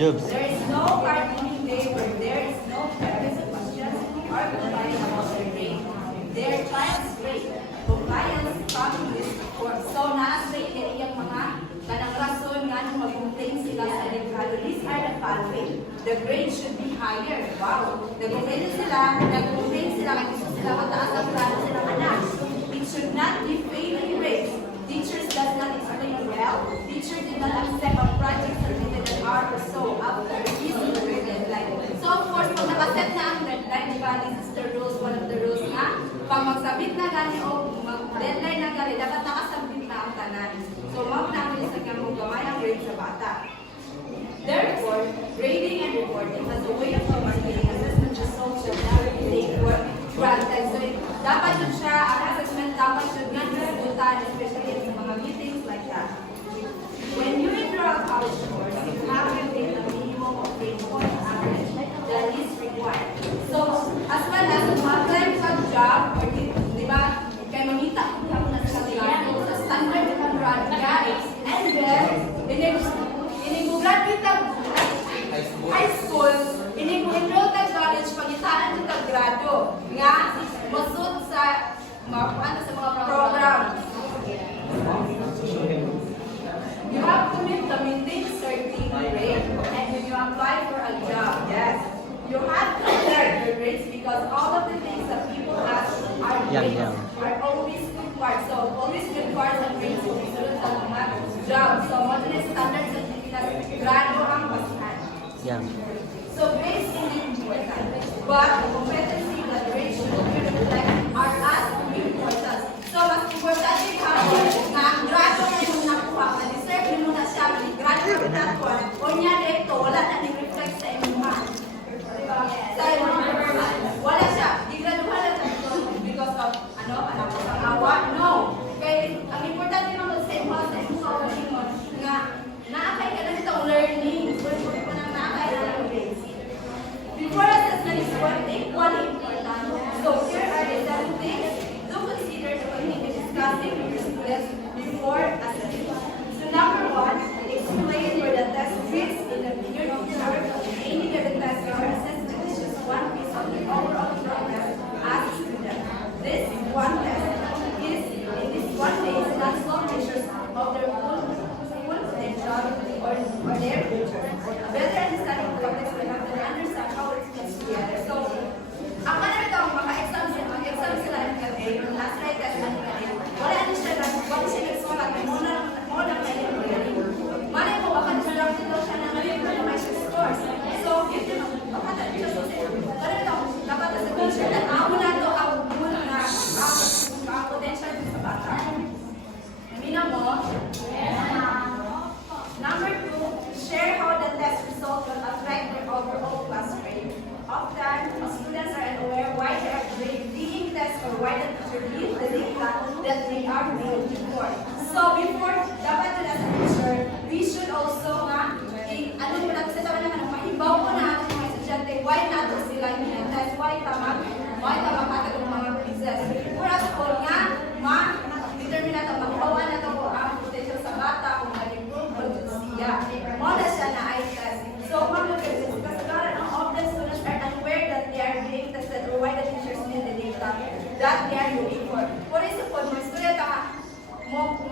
Jobs. There is no bargaining day where there is no privacy questions or complaining about their grade. Their child's grade. Compliance from this report. So, naas ba iyang mga kanang rason nga nung mag-complain sila sa delikado. These are the following. The grade should be higher. Wow. Nag-complain sila, kaya gusto sila mataas ang grado silang anak. It should not be failing grades. Teachers does not explain well. Teacher did not accept a project submitted an hour or so after missing the deadline. So of course, pag nakaset na ang deadline, di ba, this is the rules, one of the rules na, pag magsabit na gani o deadline na gani, dapat nakasabit na ang tanan. So mag-namin sa kamo gamay ang grade sa bata. Therefore, grading and reporting has a way of communicating assessment to social validate work granted. So dapat yun siya, ang assessment dapat yun nga disputan, especially sa mga meetings like that. When you enroll a college course, you have to take a minimum of 8 points average that is required. So, as well as mag-apply sa job, or di ba, kaya mamita ko na sa kanila, sa standard na graduate, and then, inigugrad kita high school, iniguenroll ka college, pagitaan kita grado, nga, masud sa mga program. You have to meet the maintain certain grade, and when you apply for a job, yes, you have to learn your grades because all of the things that people ask are grades are always required. So always required ang grades to resulot sa mga job. So mo din standards sa Pilipinas, grado ang basihan. So grades is important, but the competency that grades should reflect are as important. So mas importante ka na grado na yung nakuha ka. Graduate na po. O niya dito, wala na nag-reflect sa inyong sa inyong wala siya. Di graduate na dito because of, ang awa? No. Kaya, ang importante naman sa inyong kawalingon nga, naakay ka na dito learning. Pwede ko nang naakay na ng grades. Before assessment is equally important. So, here are the 7 things to consider when discussing with your students before assessment. So, number 1, explain where the test fits in the near future. Any given test or assessment is just one piece of the overall progress as a student. This one test is, in this one day, is not small measures of their full potential or their future. A better understanding of the context will have to understand how it fits together. So, ang manamit ako, mag-exam sila MLA, yung last night test na nila. Wala na siya na, wala siya nagsulat, may muna kayo. Malay mo, baka distracted daw siya ng may scores. So, yun din, baka tayo siya so sa'yo. Pero ito, dapat sa teacher, at ako na ito, ang potential sa bata. Namina mo? Number 2, share how the test result will affect their overall class grade. Often, students are unaware why they are being tested or why the teacher gives the data that they are being for. So, before, dapat na sa teacher, we should also ano mo natin sa tawa naman, mahibaw ko na ating mga estudyante, why nato sila yung test, why tamakatag ng mga quizzes. Pura sa po nga, determine nato, mahibawan na ito po ang potential sa bata kung mag-improve o siya. Muna siya na i-test. So, mag-look kasi karon of the students are unaware that they are being tested or why the teachers need the data that they are looking for. For example, mga student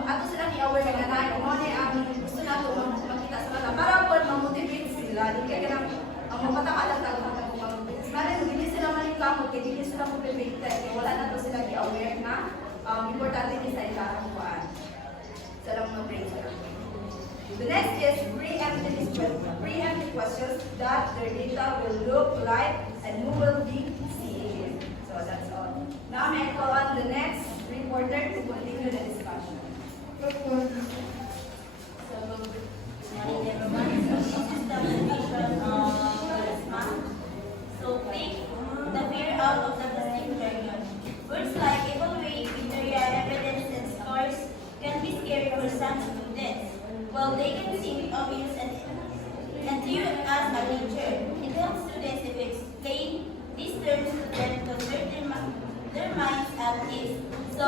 ato silang i-aware na ganay, kung ano ang gusto nato makita sa mata. Para po ma-motivate sila, di kaya ganang ang mapatakalang tago mag-motivate. Maraming hindi sila maling-kamot, kaya hindi sila motivated. Wala na to sila i-aware na importante din sa ilang kuhaan. Sa lang mag-grade sila. The next is preemptive questions that their data will look like and who will be seeing it. So that's all. Now may I call on the next reporter to continue the discussion. So take the fear out of the testing jargon. Words like evaluate, criteria, evidence, and scores can be scary for some students. While they can seem obvious and to you as a teacher, it helps students if you explain these terms to them to set their minds at ease. So,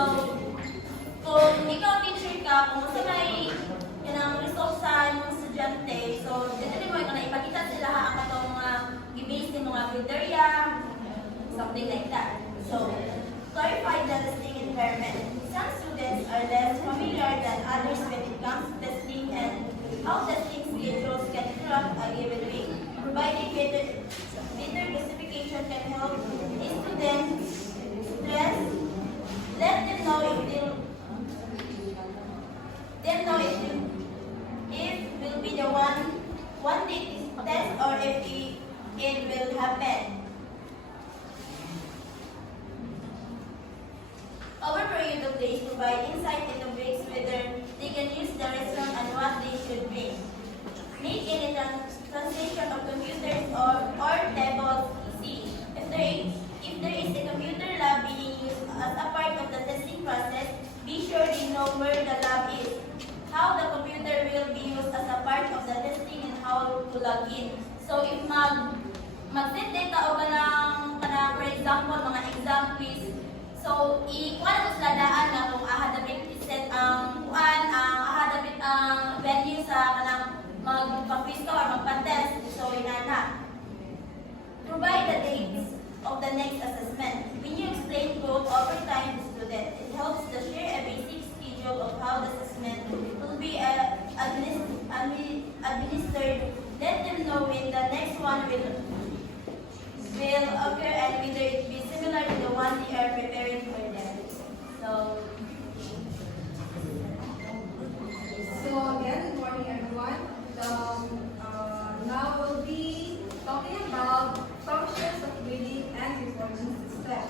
kung ikaw teacher ka, kung sa may result sa inyong estudyante, so dito mo ikaw na ipakita cafeteria, something like that. So, clarify the testing environment. Some students are less familiar than others when it comes to testing and how testing schedules can interrupt a given week. Providing better justification can help students stress. Let them know if will be the one day test or if it will happen. Over period of days provide insight into breaks whether they can use the restroom and what they should bring. Make any translation of computers or tables easy. If there is a computer lab being used as a part of the testing process, be sure they know where the lab is, how the computer will be used as a part of the testing, and how to log in. So if mag-set data o kanang for example mga exam quiz, so ikuha na sila daan nga kung ahadapit set ang ahadapit ang venue sa kanang magpa-quiz ka or magpa-test. So inana. Provide the dates of the next assessment. When you explain both over time to students, it helps to share a basic schedule of how the assessment will be administered. Let them know when the next one will occur and whether it be similar to the one they are preparing for them. So again, good morning everyone. Now we'll be talking about functions of grading and reporting system.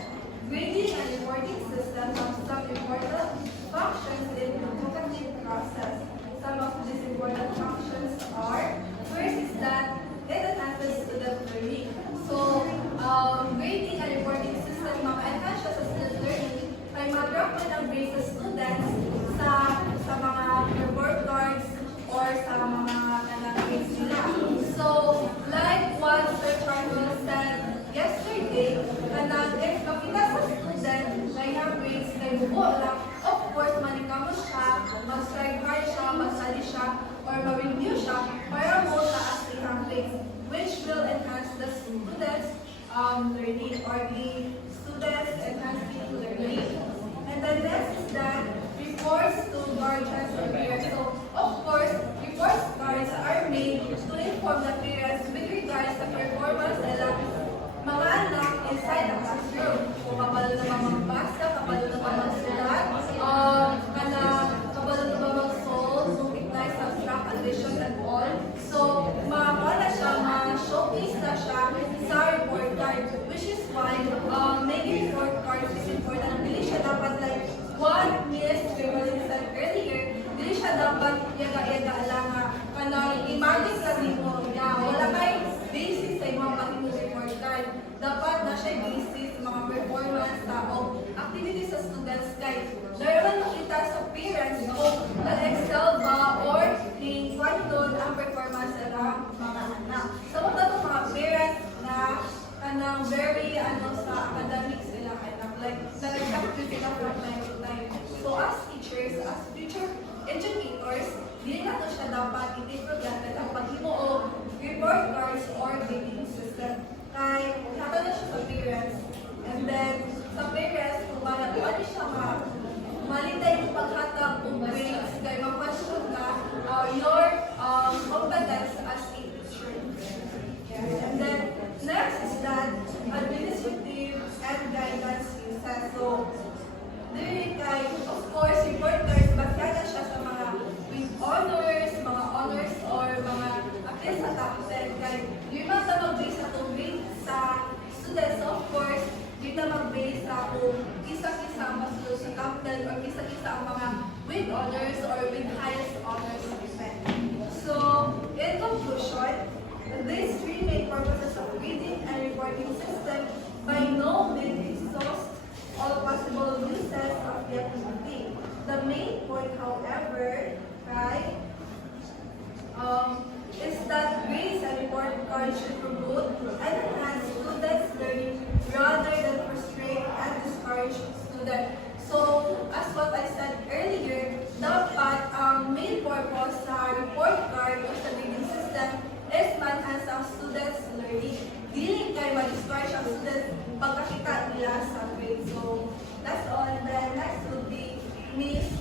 Grading and reporting system have some important functions in the educative process. Some of these important functions are, first is that it enhances student learning. So, grading and reporting system mag-enhance siya sa student learning kay mag-drop mo ng grades sa students sa mga report cards or sa mga grades nila. So, like what Sir Charles said yesterday, if makita sa student na yung grades kay buo lang, of course, manikamo siya, mag-strike hard siya, mag-study siya, or ma-review siya para mo taas ang grades, which will enhance the students' learning or the students' enhancing learning. And the next is that reports to guardians or peers. So, of course, report cards are made to inform the parents with regards to performance nila mga anak inside the classroom. Kung kapalo na magbasa, kapalo na magsulat, kapalo na mag-solve, multiply, subtract, addition, and all. So, makakala siya, ma-showcase na siya sa report card, which is why making report cards is important. Hindi siya dapat like what Miss Beverly said earlier, hindi siya dapat yaga-yaga lang nga. Kanang imagine lang mo niya, wala kay basis sa mga pati report card. Dapat na siya basis sa mga performance o activities sa students kay dapat makita sa parents kung na-excel ba or in-quantum ang performance nila mga anak. So, mga parents na kanang very sa academics nila anak, like nag-practice sila from time to time. So, as teachers, as future educators, hindi na siya dapat i-take for granted ang paghimo o report cards or grading system. Kaya, hatag na siya sa parents. And then, sa parents, kung ano siya malitay yung paghatag o grades, kaya mag-question ka your competence as a teacher. And then, next is that administrative and guidance uses. So, dili kay, of course, report cards, bagkada siya sa mga with honors, or mga appeal sa top 10. Kaya, di man sa mag-base sa itong grade sa students, of course, di na mag-base sa kung isa-isa ang masunod sa top 10 or isa-isa ang mga with honors or with highest honors event. So, in conclusion, these three main purposes of grading and reporting system by no means exhaust all possible uses of the activity. The main point, however, right, is that grades and report cards should promote and enhance students' learning rather than frustrate and discourage students. So, as what I said earlier, dapat ang main purpose sa report card o sa grading system is ma-enhance ang students' learning. dealing kayo mag-score siya students pagkakita nila sa grade. So, that's all. Then next would be Miss